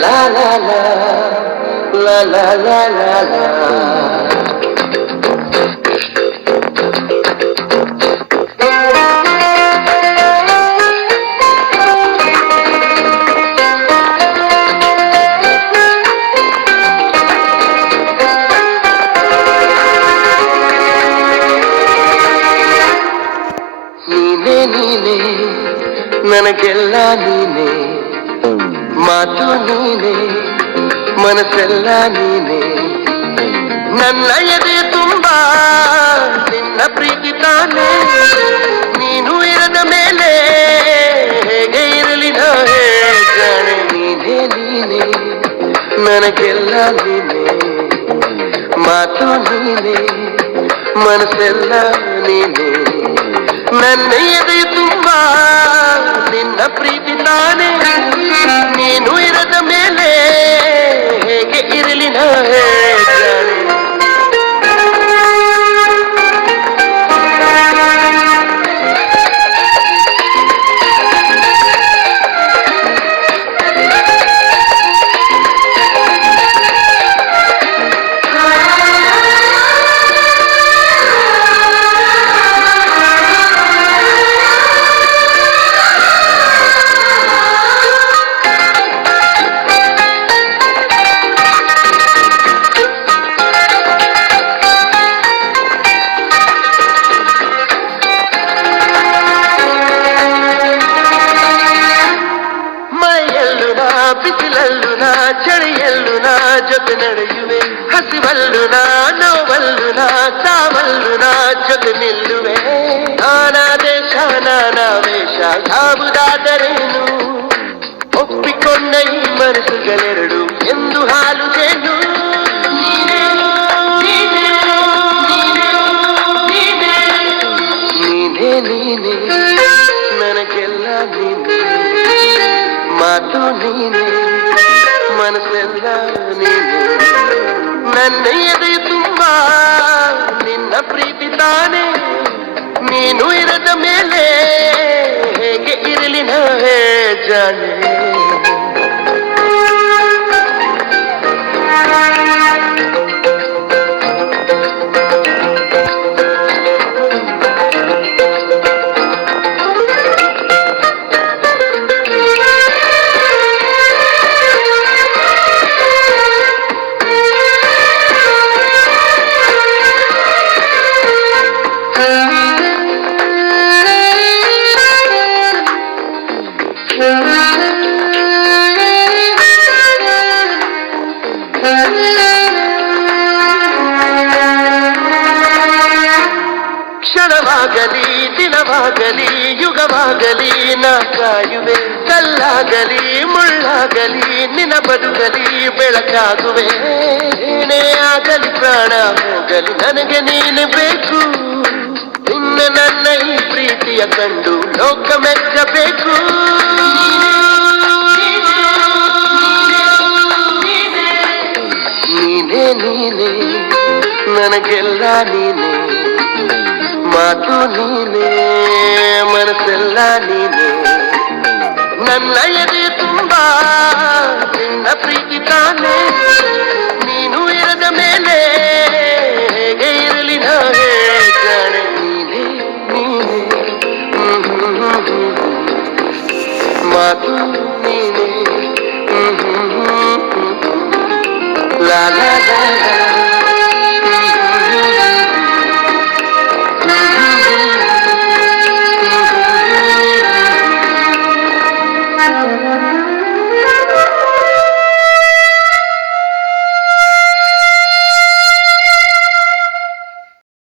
la la la la la la la la. ನೀನೇ ನೀನೇ ನನಗೆಲ್ಲ ನೀನೇ, ಮಾತು ನೀನೇ ಮನಸ್ಸೆಲ್ಲ ನೀನೇ, ನನ್ನ ಎದೆ ತುಂಬ ನಿನ್ನ ಪ್ರೀತಿ ತಾನೇ, ನೀನು ಇರದ ಮೇಲೆ ಹೇಗೆ ಇರಲಿ ನಾ ಜಾಣೆ. ನೀನೇ ನೀನೇ ನನಗೆಲ್ಲ ನೀನೇ, ಮಾತು ನೀನೇ ಮನಸ್ಸೆಲ್ಲ ನೀನೇ, ನನ್ನ ಎದೆ ತುಂಬ ನಿನ್ನ ಪ್ರೀತಿ ತಾನೇ, ನೀನು ಇರದ ಮೇಲೆ ಹೇಗೆ ಇರಲಿ ನಾ ಜಾಣೆ. ಬಿಸಿಲಲ್ಲು ನಾ ಚಳಿಯಲ್ಲು ನಾ ಜೊತೆ ನಡೆಯುವೆ, ಹಸಿವಲ್ಲು ನಾ ನೋವಲ್ಲು ನಾ ಸಾವಲ್ಲು ನಾ ಜೊತೆ ನಿಲ್ಲುವೆ. ನಾನಾ ದೇಶ ನಾನಾ ವೇಷ ಯಾವುದಾದರೇನು, ಒಪ್ಪಿಕೊಂಡ ಈ ಮನಸ್ಸುಗಳೆರಡು ಎಂದು ಹಾಲು ಜೇನು. ನೀನೇ ನೀನೇ ನನಗೆಲ್ಲ ನೀನೇ, ಮಾತು ನೀನೇ ಮನಸ್ಸೆಲ್ಲ ನೀನೇ, ನನ್ನ ಎದೆ ತುಂಬ ನಿನ್ನ ಪ್ರೀತಿ ತಾನೇ, ನೀನು ಇರದ ಮೇಲೆ ಹೇಗೆ ಇರಲಿ ನಾ ಜಾಣೆ. ಕ್ಷಣವಾಗಲಿ ದಿನವಾಗಲಿ ಯುಗವಾಗಲಿ ನಾ ಕಾಯುವೆ, ಕಲ್ಲಾಗಲಿ ಮುಳ್ಳಾಗಲಿ ನಿನ್ನ ಬದುಕಲಿ ಬೆಳಕಾಗುವೆ. ಏನೇ ಆಗಲಿ ಪ್ರಾಣ ಹೋಗಲಿ ನನಗೆ ನೀನು ಬೇಕು, ನಿನ್ನ ನನ್ನ ಈ ಪ್ರೀತಿಯ ಕಂಡು ಲೋಕ ಮೆಚ್ಚಬೇಕು. ನೀನೇ ನೀನೇ ನನಗೆಲ್ಲ ನೀನೇ, ಮಾತು ನೀನೇ ಮನಸ್ಸೆಲ್ಲ ನೀನೇ, ನನ್ನ ಎದೆ ತುಂಬ ನಿನ್ನ ಪ್ರೀತಿ ತಾನೇ, ನೀನು ಇರದ ಮೇಲೆ ಹೇಗೆ ಇರಲಿ ನಾ ಜಾಣೆ. ನೀನೇ ಮಾತು ನೀನೇ, ಲಾ ಲಾ ಲಾ.